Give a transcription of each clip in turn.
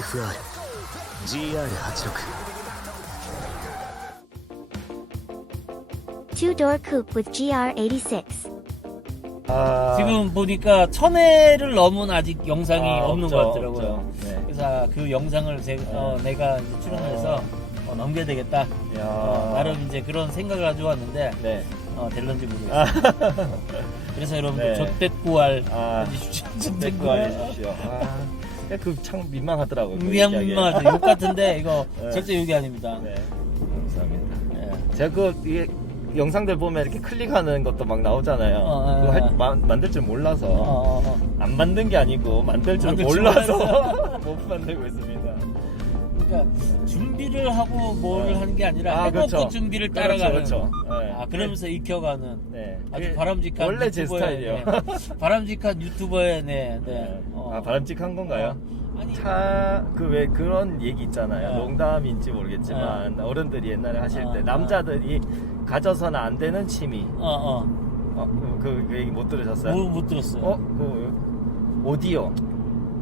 ザ・ FR GR86 Two door coupe with GR86. 아, 지금 보니까 천 회를 넘은 아직 영상이 아, 없는 없죠, 것 같더라고요. 없죠. 네. 그래서 그 영상을 제, 어, 내가 이제 출연해서 어, 넘겨야 되겠다. 야. 어, 나름 이제 그런 생각을 가지고 왔는데 네. 어, 될런지 모르겠어요. 그래서 여러분들 네. 족대꾸알 아, 해주십시오. 댓글 알려주십시오. 아, 그참 민망하더라고요. 그. 미얀마 욕 같은데 이거 네. 절대 욕이 아닙니다. 네. 감사합니다. 예. 제가 그 이게 영상들 보면 이렇게 클릭하는 것도 막 나오잖아요. 어, 어, 그거 할, 어. 마- 만들 줄 몰라서 어, 어, 어. 안 만든 게 아니고 만들 줄 만들 줄 몰라서 못 만들고 있습니다. 그러니까 준비를 하고 뭘 네. 하는 게 아니라 아, 해놓고 그렇죠. 준비를 그렇죠, 따라가는. 그렇죠. 네. 아 그러면서 익혀가는. 네. 아주 그게 바람직한 원래 제 유튜버의, 스타일이에요. 네. 바람직한 유튜버의 네, 네. 네. 어. 아 바람직한 건가요? 아니 차 그 왜 그런 얘기 있잖아요. 네. 농담인지 모르겠지만 어른들이 옛날에 하실 때 어, 남자들이 가져서는 안 되는 취미. 어 어 어, 그, 그 얘기 못 들으셨어요? 못, 못 들었어요. 어, 그 오디오.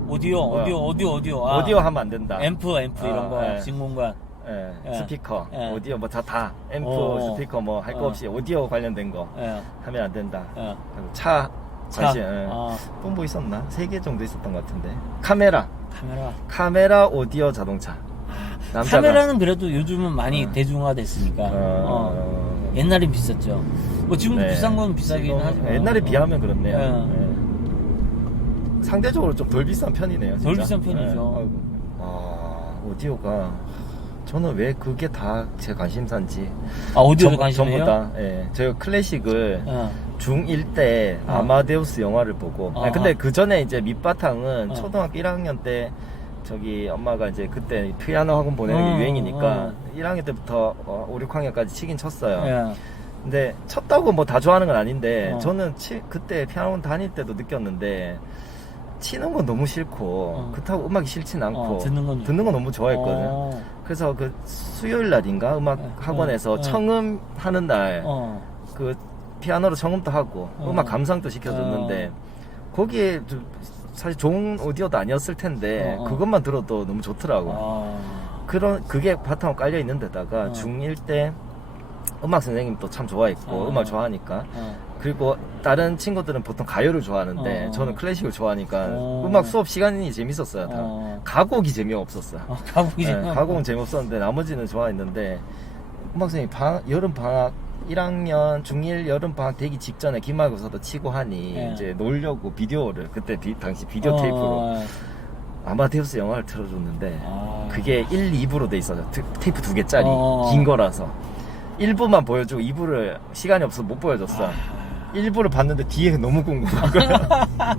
오디오? 오디오 오디오 오디오 아, 오디오 하면 안 된다. 앰프 앰프 이런 아, 거 네. 진공관 예, 예. 스피커, 예. 오디오 뭐 다 다 앰프, 어. 스피커 뭐 할거 어. 없이 오디오 관련된 거 예, 하면 안 된다. 예. 그리고 차 차. 관심. 예. 아, 또뭐 있었나? 세 개 정도 있었던 것 같은데. 카메라, 카메라 카메라, 오디오, 자동차. 남자가. 카메라는 그래도 요즘은 많이 어. 대중화됐으니까 어, 어. 옛날엔 비쌌죠. 뭐 지금도 네. 비싼 건 비싸긴 지금 하지만 옛날에 어. 비하면 그렇네요. 예. 예. 상대적으로 좀 덜 비싼 편이네요. 진짜. 덜 비싼 편이죠. 예. 아이고. 아, 오디오가 저는 왜 그게 다 제 관심사인지. 아 오디오에 전부- 관심이에요? 전부 다. 예. 제가 클래식을 어. 중1 때 어. 아마데우스 영화를 보고. 어, 아니, 근데 어. 그 전에 이제 밑바탕은 어. 초등학교 1학년 때 저기 엄마가 이제 그때 피아노 학원 보내는 게 어, 유행이니까 어. 1학년 때부터 어, 5, 6학년까지 치긴 쳤어요. 예. 근데 쳤다고 뭐 다 좋아하는 건 아닌데 어. 저는 치, 그때 피아노 다닐 때도 느꼈는데 치는 건 너무 싫고 어. 그렇다고 음악이 싫진 않고 어, 듣는 건 듣는 건 너무 좋아했거든요. 어. 그래서 그 수요일 날인가 음악 어, 학원에서 어, 어. 청음 하는 날 어. 그 피아노로 청음도 하고 어. 음악 감상도 시켜 줬는데 거기에 좀 사실 좋은 오디오도 아니었을 텐데 어, 어. 그것만 들어도 너무 좋더라고. 어. 그런 그게 바탕으로 깔려 있는 데다가 어. 중1 때 음악 선생님도 참 좋아했고 어. 음악 좋아하니까 어. 그리고 다른 친구들은 보통 가요를 좋아하는데 어. 저는 클래식을 좋아하니까 어. 음악 수업 시간이 재밌었어요. 다. 어. 가곡이 재미없었어요. 어, 가보기 네, 전에 가곡은 재미없었는데 나머지는 좋아했는데 음악 선생님 방, 여름 방학 1학년 중1 여름 방학 되기 직전에 기말고사도 치고 하니 네. 이제 놀려고 비디오를 그때 비- 당시 비디오 어, 테이프로 어. 아마데우스 영화를 틀어줬는데 아. 그게 1, 2부로 돼 있어요. 트- 테이프 두 개짜리 어. 긴 거라서 1부만 보여주고 2부를 시간이 없어서 못 보여줬어. 아. 1부를 봤는데 뒤에 너무 궁금한 거야.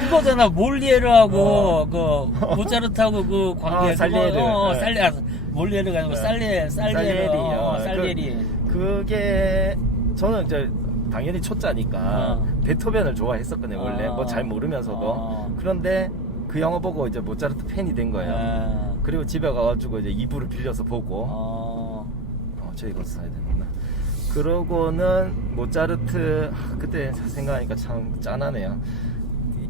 그거잖아 몰리에르하고 그 모차르트하고 그 관계 아, 살리에르. 그거, 어, 네. 살리 아, 몰리에르가 아니고 네. 살리에 살리에르 살리에리. 어, 어, 살리에리 그게 저는 이제 당연히 초짜니까 어. 베토벤을 좋아했었거든요 원래 어. 뭐 잘 모르면서도 어. 그런데 그 영화 보고 이제 모차르트 팬이 된 거예요. 예. 그리고 집에 가가지고 이제 2부를 빌려서 보고 어. 어, 저 이거 써야 되는구나. 그러고는 모차르트 하, 그때 생각하니까 참 짠하네요.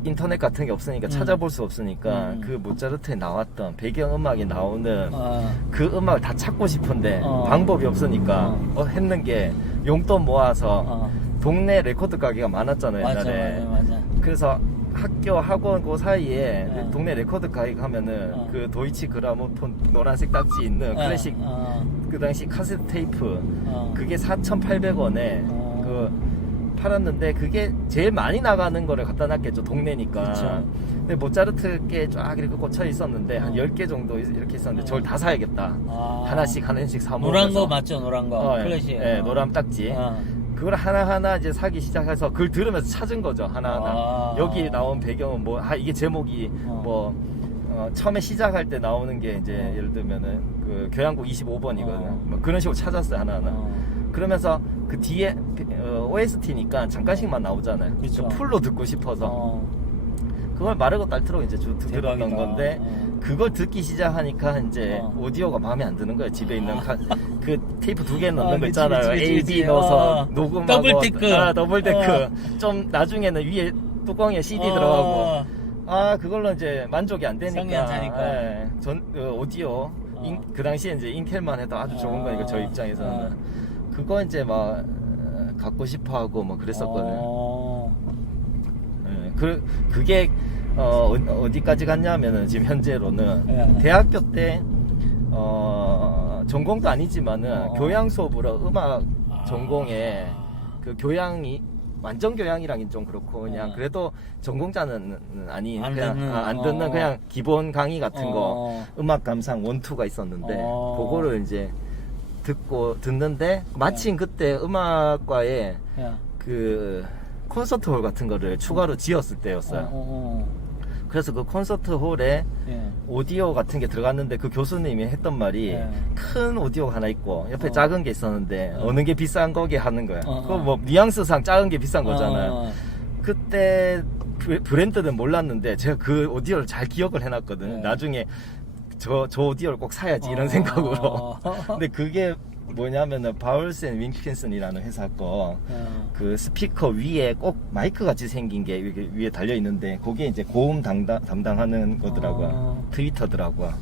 인터넷 같은 게 없으니까 음. 찾아볼 수 없으니까 음. 그 모차르트에 나왔던 배경 음악이 나오는 어. 그 음악을 다 찾고 싶은데 어. 방법이 없으니까 어. 어, 했는 게 용돈 모아서 어. 동네 레코드 가게가 많았잖아요 맞아 옛날에 맞아 맞아 그래서 학교 학원 그 사이에 어. 동네 레코드 가게 가면은 어. 그 도이치 그라모폰 노란색 딱지 있는 클래식 어. 그 당시 카세트 테이프 어. 그게 4,800원에 어. 그 팔았는데 그게 제일 많이 나가는 거를 갖다 놨겠죠 동네니까 그쵸. 근데 모차르트 게쫙 이렇게 꽂혀 있었는데 한 어. 10개 정도 이렇게 있었는데 어. 저걸 다 사야겠다 아. 하나씩 하나씩 사 먹으면서 노란 거 맞죠 노란 거 어, 예. 클래식 예, 어. 노란 딱지 어. 그걸 하나하나 이제 사기 시작해서 그걸 들으면서 찾은 거죠 하나하나 아. 여기 나온 배경은 뭐 아, 이게 제목이 어. 뭐 어, 처음에 시작할 때 나오는 게 이제 어. 예를 들면은 그 교향곡 25번이거든요 어. 뭐 그런 식으로 찾았어요 하나하나 어. 그러면서 그 뒤에 어, OST니까 잠깐씩만 나오잖아요 그쵸. 그 풀로 듣고 싶어서 어. 그걸 마르고 딸트로 이제 주, 들었던 대박이다. 건데 어. 그걸 듣기 시작하니까 이제 어. 오디오가 마음에 안 드는 거예요. 집에 있는 카- 그 테이프 두 개 넣는 아, 거 그치, 있잖아요. 그치, A, 그치, B 그치. 넣어서 어. 녹음하고 더블 테크. 아, 더블 테크. 어. 좀 나중에는 위에 뚜껑에 CD 어. 들어가고 아 그걸로 이제 만족이 안 되니까 성이 안 차니까. 예, 전그 오디오 인- 그 당시에 이제 인텔만 해도 아주 좋은 아. 거니까 저 입장에서는 아. 그거 이제 막 어, 갖고 싶어하고 뭐 그랬었거든요. 어, 예, 그 그게 어, 어- 어디까지 갔냐면은 지금 현재로는 예. 대학교 때 어, 전공도 아니지만은 어. 교양 수업으로 음악 아. 전공에 그 교양이 완전 교양이랑은 좀 그렇고 그냥 어. 그래도 전공자는 아니 안 그냥 듣는, 아, 안 듣는 어. 그냥 기본 강의 같은 거 어. 음악 감상 원투가 있었는데 어. 그거를 이제 듣고 듣는데 어. 마침 그때 음악과에 야. 그 콘서트 홀 같은 거를 추가로 지었을 때였어요. 어, 어, 그래서 그 콘서트 홀에 어. 예. 오디오 같은 게 들어갔는데 그 교수님이 했던 말이 예. 큰 오디오가 하나 있고 옆에 어. 작은 게 있었는데 어. 어. 느게 비싼 거게 하는 거야. 어, 그거 어. 뭐 뉘앙스상 작은 게 비싼 거잖아요. 어, 그때 브- 브랜드는 몰랐는데 제가 그 오디오를 잘 기억을 해놨거든. 네. 나중에 저, 저 오디오를 꼭 사야지 이런 어. 생각으로. 근데 그게 뭐냐면은 바울센 윈킨슨이라는 회사 거. 어. 그 스피커 위에 꼭 마이크 같이 생긴 게 이게 위에 달려 있는데 거기에 이제 고음 담당, 담당하는 거더라고요. 어. 트위터더라고요.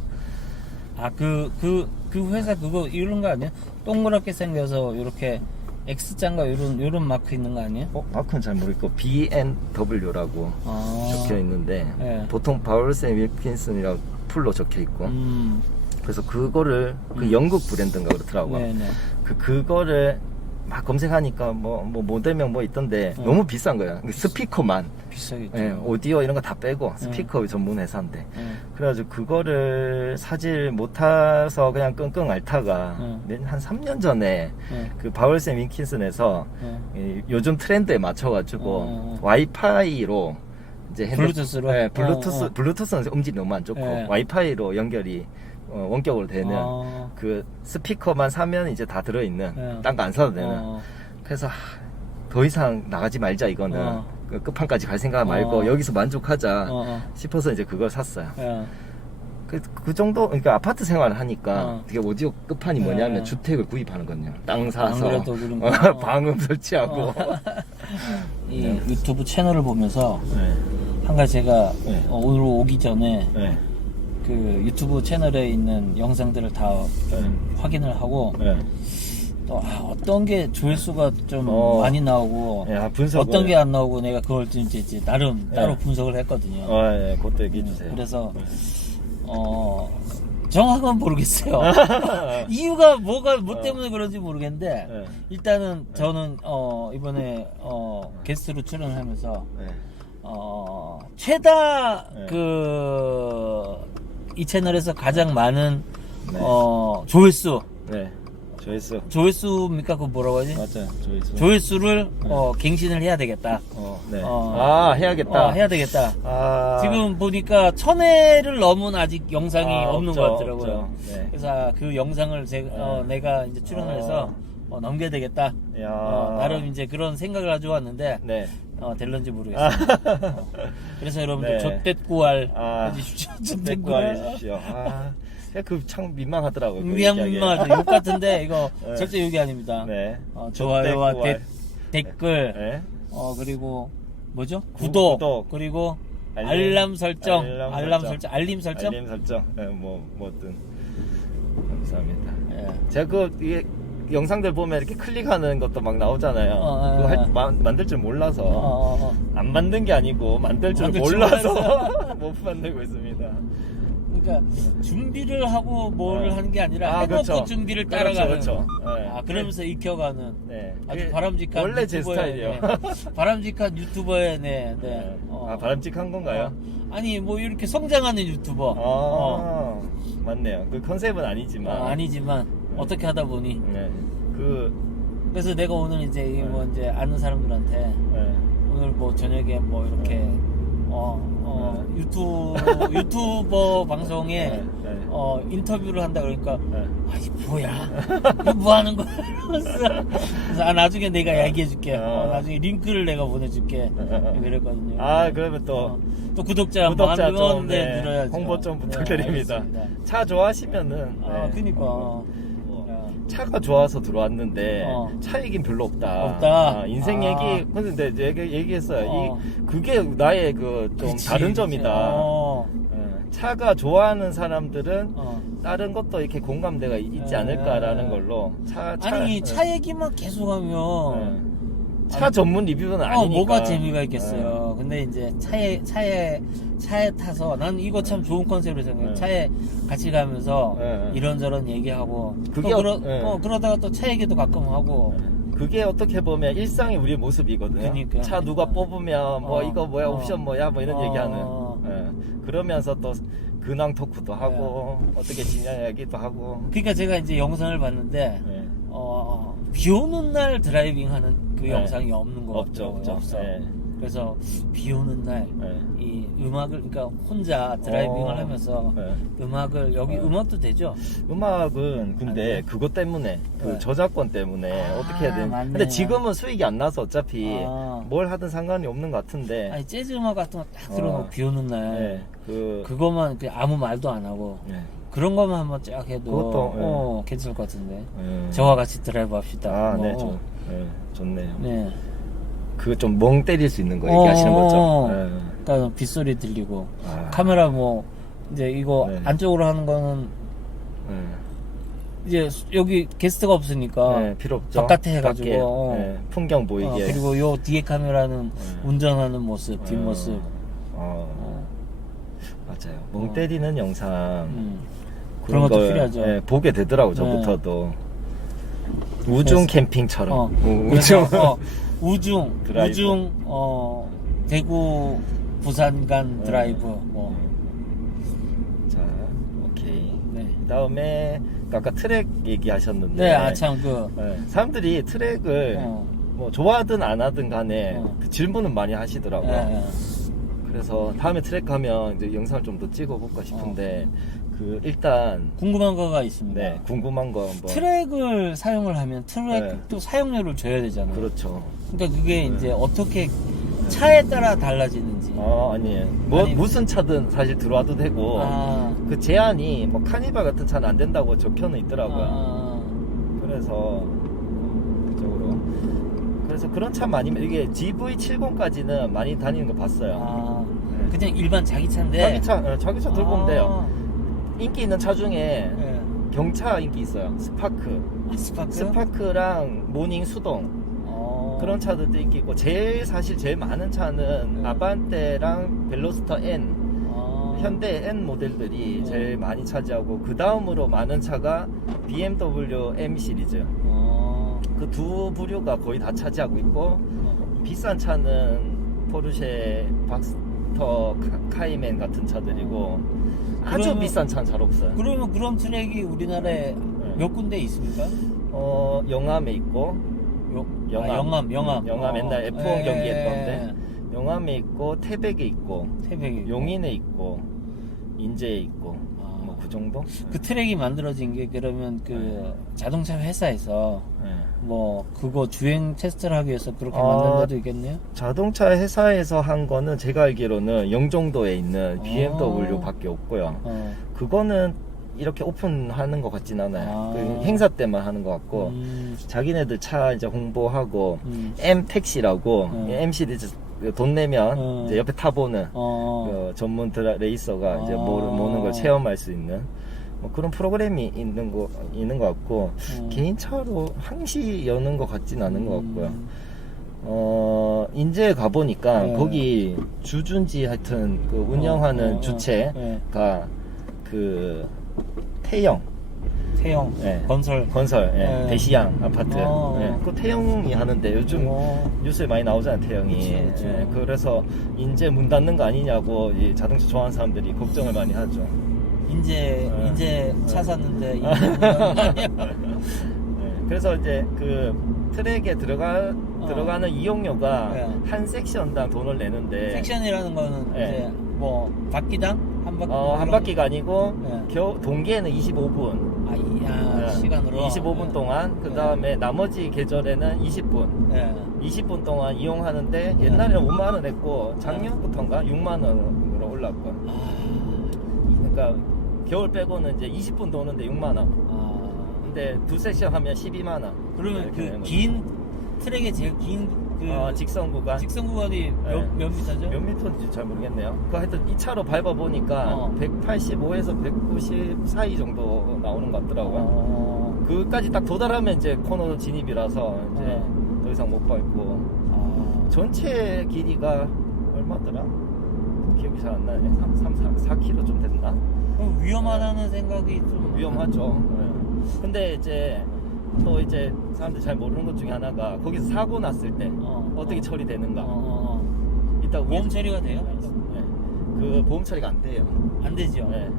아, 그, 그, 그 회사 그거 이런 거 아니야? 동그랗게 생겨서 이렇게 X자인가 이런, 이런 마크 있는 거 아니야? 어, 마크는 잘 모르겠고 BNW라고 아. 적혀 있는데 네. 보통 바울센 윌킨슨이라고 풀로 적혀 있고 음. 그래서 그거를 그 음. 영국 브랜드인가 그렇더라고요. 네네. 그 그거를 막 검색하니까 뭐뭐 모델명 뭐 있던데 어. 너무 비싼 거야. 그 스피커만 비싸겠죠. 예, 오디오 이런 거 다 빼고 스피커 전문 회사인데 예. 그래가지고 그거를 사질 못해서 그냥 끙끙 앓다가 응. 몇- 한 3년 전에 예. 그 바울센 윈킨슨에서 예. 이 요즘 트렌드에 맞춰가지고 어. 와이파이로 이제 핸드- 블루투스로? 네, 블루투스 어, 어. 블루투스는 음질이 너무 안 좋고 예. 와이파이로 연결이 어, 원격으로 되는 어. 그 스피커만 사면 이제 다 들어있는 예. 딴거 안 사도 되는 어. 그래서 하, 더 이상 나가지 말자 이거는 어. 그 끝판까지 갈 생각 말고 어. 여기서 만족하자 어, 어. 싶어서 이제 그걸 샀어요. 예. 그, 그 정도, 그러니까 아파트 생활을 하니까 어. 되게 오디오 끝판이 뭐냐면 네. 주택을 구입하는 거든요. 땅 사서 안 그래도 그런 거. 어, 방음 설치하고. 어. 이 유튜브 채널을 보면서 네, 한 가지 제가 네. 어, 오늘 오기 전에 네, 그 유튜브 채널에 있는 영상들을 다 네. 확인을 하고 네. 또 아, 어떤 게 조회수가 좀 어. 많이 나오고 네, 아, 분석을. 어떤 게 안 나오고 내가 그걸 좀 이제, 이제 나름 네. 따로 분석을 했거든요. 어, 예, 그것도 얘기해 주세요. 그래서 네. 어 정확한 모르겠어요. 이유가 뭐가 뭐 때문에 그런지 모르겠는데 네. 일단은 저는 어 이번에 어 게스트로 출연하면서 네. 어 최다 네. 그 이 채널에서 가장 많은 네. 어 조회수 네. 조회수. 조회수입니까 그 뭐라고 하지? 맞아요. 조회수. 조회수를 어 갱신을 해야 되겠다. 어, 네. 어. 아, 해야겠다. 어, 해야 되겠다. 아. 지금 보니까 천 회를 넘은 아직 영상이 아, 없는 없죠, 것 같더라고요. 없죠. 네. 그래서 그 영상을 제, 어, 내가 이제 출연을 해서 어, 넘겨야 되겠다. 야. 어, 나름 이제 그런 생각을 가지고 왔는데 네. 어, 될런지 모르겠어요. 어. 그래서 여러분들 네. 좆댓구알 아. 해주십시오. 댓글 알려주십시오. 아, 그 참 민망하더라고요. 그. 민망하죠. 욕 같은데 이거 네. 절대 욕이 아닙니다. 네. 어, 좋아요와. 데- 댓글 네. 어 그리고 뭐죠? 구- 구독, 구독. 그리고 알림. 알람, 설정 알람 알람 설정. 설정 알림 설정 알림 설정. 네, 뭐 뭐든 감사합니다. 예. 제가 그 이게 영상들 보면 이렇게 클릭하는 것도 막 나오잖아요. 어, 그거 어, 할, 어. 마- 만들 줄 몰라서 어, 어, 어. 안 만든 게 아니고 만들 줄 만들 줄 몰라서 못 만들고 있습니다. 그러니까 준비를 하고 뭘 어. 하는 게 아니라 아, 해놓고 그렇죠. 준비를 그렇죠, 따라가는 그렇죠. 네. 아 그러면서 익혀가는 네. 아주 바람직한 원래 제 스타일이에요. 네. 바람직한 유튜버의 네, 네. 네. 어. 아 바람직한 건가요? 어. 아니 뭐 이렇게 성장하는 유튜버 아 어. 맞네요. 그 컨셉은 아니지만. 어, 아니지만 어떻게 하다 보니 네. 그 그래서 내가 오늘 이제 이뭐 이제 아는 사람들한테 네. 오늘 뭐 저녁에 뭐 이렇게 어, 어 유튜브 유튜버 방송에 네, 네. 어 인터뷰를 한다 그러니까 네. 아이 뭐야 이거 뭐 하는 거야 이러면서 그래서 아 나중에 내가 얘기해 줄게 어, 어. 나중에 링크를 내가 보내줄게 네. 그랬거든요 아 그러면 또 어, 또 구독자 구독자 만좀명 네, 네, 늘어야죠 홍보 좀 네, 부탁드립니다. 알겠습니다. 차 좋아하시면은 아 네. 그니까. 차가 좋아서 들어왔는데 어. 차 얘기는 별로 없다. 없다? 아, 인생 아. 얘기 근데 이제 얘기, 얘기했어요. 어. 이 그게 나의 그 좀 그치, 다른. 점이다. 어, 예, 차가 좋아하는 사람들은 어. 다른 것도 이렇게 공감대가 있지 에. 않을까라는 걸로 차, 차 아니 예. 차 얘기만 계속하면 예. 차 전문 리뷰는 어, 아니니까. 예. 뭐가 재미가 있겠어요. 근데 이제 차에 차에 차에 타서 난 이거 참 좋은 컨셉으로 생각해. 네. 차에 같이 가면서 네. 이런저런 얘기하고 그게 또 그러, 어- 네. 어, 그러다가 또 차 얘기도 가끔 하고 그게 어떻게 보면 일상의 우리의 모습이거든요. 그러니까. 차 누가 뽑으면 뭐 어, 이거 뭐야 어. 옵션 뭐야 뭐 이런 어. 얘기하는. 예. 그러면서 또 근황 토크도 하고 네. 어떻게 지냐 얘기도 하고. 그러니까 제가 이제 영상을 봤는데 예. 어, 비 오는 날 드라이빙 하는 그 네. 영상이 없는 거 없죠, 없죠. 없어. 예. 그래서 비 오는 날 예. 이 음악을 그러니까 혼자 드라이빙을 어. 하면서 예. 음악을 여기 어. 음악도 되죠. 음악은 근데 안 돼? 그것 때문에 그 네. 저작권 때문에 아, 어떻게 해야 되나. 맞네. 근데 지금은 수익이 안 나서 어차피 아. 뭘 하든 상관이 없는 것 같은데. 아니 재즈 음악 같은 거 딱 들어놓고 어. 비 오는 날 예. 그 그냥 아무 말도 안 하고 예. 그런 것만 한번 쫙 해도 그것도, 예. 어, 괜찮을 것 같은데 예. 저와 같이 드라이브 합시다. 아, 뭐, 네, 좋, 예, 좋네요. 네. 그좀멍 때릴 수 있는 거 어, 얘기하시는 거죠? 어. 예. 그러니까 빗소리 들리고 아. 카메라 뭐 이제 이거 네. 안쪽으로 하는 거는 예. 이제 수- 여기 게스트가 없으니까 네, 필요 없죠. 바깥에 해가지고, 밖에, 어. 예, 풍경 어, 보이게. 그리고 요 뒤에 카메라는 네. 운전하는 모습, 어, 뒷모습. 어, 어, 맞아요. 멍 어. 때리는 영상. 음. 그런 것도 걸, 필요하죠. 예, 보게 되더라고, 네. 저부터도. 우중 그래서- 캠핑처럼. 어, 우- 그래서, 우중. 어, 우중, 드라이브. 우중, 어, 대구, 부산 간 네. 드라이브, 뭐, 자, 오케이. 네. 그 다음에, 아까 트랙 얘기하셨는데. 네, 아, 참, 그, 예, 사람들이 트랙을 어, 뭐 좋아하든 안 하든 간에 어. 그 질문은 많이 하시더라고요. 예, 예. 그래서 다음에 트랙 가면 이제 영상을 좀 더 찍어볼까 싶은데 그 일단 궁금한 거가 있습니다. 네 궁금한 거 한번 트랙을 사용을 하면 트랙도 사용료를 줘야 되잖아요. 그렇죠. 그러니까 그게 네. 이제 어떻게 차에 따라 달라지는지. 아 아니에요. 뭐 아니- 무슨 차든 사실 들어와도 되고 아, 그 제한이 뭐 카니발 같은 차는 안 된다고 적혀는 있더라고요. 아, 그래서 그쪽으로 그래서 그런 차 많이 이게 GV70까지는 많이 다니는 거 봤어요. 아, 네. 그냥 일반 자기 차인데. 자기 차 어, 자기 차 들고 오면 돼요. 아, 인기 있는 차 중에 예. 경차 인기 있어요. 스파크. 아, 스파크. 스파크랑 모닝 수동 어. 그런 차들도 인기 있고 제일 사실 제일 많은 차는 네. 아반떼랑 벨로스터 N 아. 현대 N 모델들이 네. 제일 많이 차지하고 그 다음으로 많은 차가 BMW M 시리즈 어. 그두 부류가 거의 다 차지하고 있고 어. 비싼 차는 포르쉐 박스터 카- 카이맨 같은 차들이고 아주 그러면- 비싼 차는 잘 없어요 그러면 그런 트랙이 우리나라에 네. 몇 군데 있습니까? 어 영암에 있고 요, 영암. 아, 영암, 영암. 영암 옛날 F1 예, 경기 예, 했던데. 영암에 있고 태백에 있고 태백이. 용인에 있고 인제에 있고 아. 뭐그 정도? 그 트랙이 만들어진 게 그러면 그 네. 자동차 회사에서 네. 뭐 그거 주행 테스트를 하기 위해서 그렇게 어, 만든 데도 있겠네요. 자동차 회사에서 한 거는 제가 알기로는 영종도에 있는 어. BMW밖에 없고요. 어. 그거는 이렇게 오픈하는 것 같진 않아요. 아. 그 행사 때만 하는 것 같고 음, 자기네들 차 이제 홍보하고 음. M 택시라고 어. M 시리즈 돈 내면 어. 이제 옆에 타보는 어. 그 전문 드라, 레이서가 이제 아. 모는, 걸 체험할 수 있는 뭐 그런 프로그램이 있는 거 있는 것 같고 어. 개인차로 항시 여는 것 같진 않은 것 같고요. 음. 어 인제 가 보니까 네. 거기 주준지 하여튼 그 운영하는 어, 어, 어. 주체가 네. 그 태영 태영 네. 건설. 건설 예, 네. 대시양 아파트 어. 예, 그 태영이 하는데 요즘 어. 뉴스에 많이 나오잖아요 태영이 그치, 그치. 예, 그래서 인제 문 닫는 거 아니냐고 이 자동차 좋아하는 사람들이 걱정을 많이 하죠 이제 네. 이제 차 네. 샀는데 이제? 예, 그래서 이제 그 트랙에 들어가 어. 들어가는 이용료가 네. 한 섹션당 돈을 내는데 섹션이라는 거는 네. 이제 뭐 바퀴당 한 바퀴 어, 한 바퀴가 아니고 네. 겨, 동계에는 25분 아, 이, 아 네. 시간으로 25분 네. 동안 그 네. 다음에 나머지 계절에는 20분 네. 20분 동안 이용하는데 옛날에는 5만 원 했고 작년부터인가 6만 원으로 올랐고 아, 그러니까 겨울 빼고는 이제 20분 도는데 6만 원 아, 근데 두 섹션 하면 12만 원. 그러면 이렇게 되는 그 거죠. 긴 트랙의 제일 긴그 어, 직선 구간 직선 구간이 몇, 네. 몇 미터죠? 몇 미터인지 잘 모르겠네요. 그 하여튼 이 차로 밟아 보니까 어. 185에서 190 사이 정도 나오는 것 같더라고요. 어, 그까지 딱 도달하면 이제 코너 진입이라서 이제 어. 더 이상 못 밟고 아, 전체 길이가 얼마더라? 기억이 잘 안 나네. 3, 3, 4, 4km 좀 됐나? 위험하다는 생각이 좀 위험하죠. 네. 근데 이제 또 이제 사람들이 잘 모르는 것 중에 하나가 거기서 사고 났을 때 어, 어, 떻게 어. 처리되는가? 어, 어, 어. 일단 보험 위- 처리가 돼요? 네. 그 보험 처리가 안 돼요. 안 되죠. 네.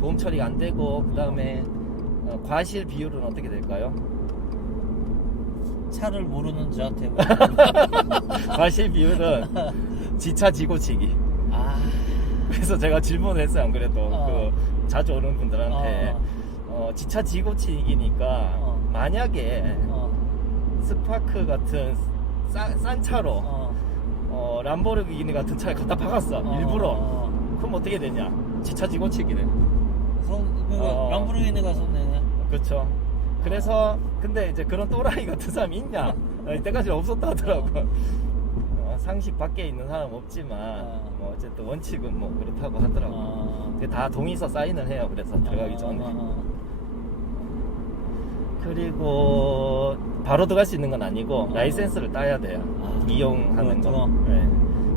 보험 처리가 안 되고 그 다음에 어, 과실 비율은 어떻게 될까요? 차를 모르는 저한테 뭐. 과실 비율은 지차 지고치기. 아, 그래서 제가 질문을 했어요. 안 그래도 어. 그 자주 오는 분들한테 어. 어, 지차 지고치기니까 어. 만약에 어, 스파크 같은 싼, 싼 차로 어, 어, 람보르기니 같은 차에 갖다 박았어 어, 일부러. 어, 그럼 어떻게 되냐? 지차 지고치기는 어. 손, 그 어. 람보르기니가 손내네. 그렇죠 그래서 근데 이제 그런 또라이 같은 사람이 있냐? 어, 이때까지 없었다 하더라고. 어, 상식 밖에 있는 사람 없지만 어. 뭐 어쨌든 원칙은 뭐 그렇다고 하더라고. 어. 다 동의서 사인을 해요. 그래서 들어가기 전에. 어, 어, 그리고 바로 들어갈 수 있는 건 아니고 어. 라이센스를 따야 돼요 아, 이용하는 거. 네.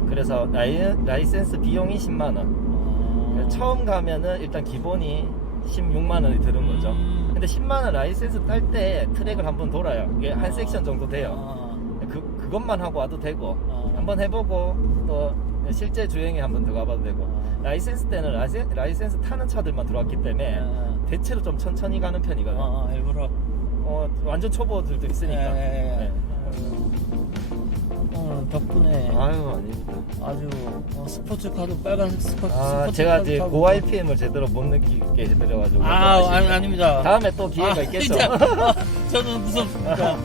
그래서 라이, 라이센스 비용이 10만 원 어. 처음 가면은 일단 기본이 16만 원이 드는 거죠. 음. 근데 10만 원 라이센스 딸 때 트랙을 한번 돌아요. 이게 한 어. 섹션 정도 돼요. 어, 그 그것만 하고 와도 되고 어. 한번 해보고 또 실제 주행에 한번 들어가봐도 되고 어. 라이센스 때는 라이센, 라이센스 타는 차들만 들어왔기 때문에 어, 대체로 좀 천천히 가는 어, 편이거든요. 어, 일부러. 어, 완전 초보들도 있으니까. 예, 예, 예. 네. 오늘 덕분에 아유 아닙니다. 아주 어, 스포츠카도 빨간색 스포츠 아 스포츠카도 제가 이제 타고. 고 RPM을 제대로 못 느끼게 해드려가지고 아, 아쉽네요. 아닙니다. 다음에 또 기회가 아, 있겠죠. 진짜. 어, 저는 무섭습니다.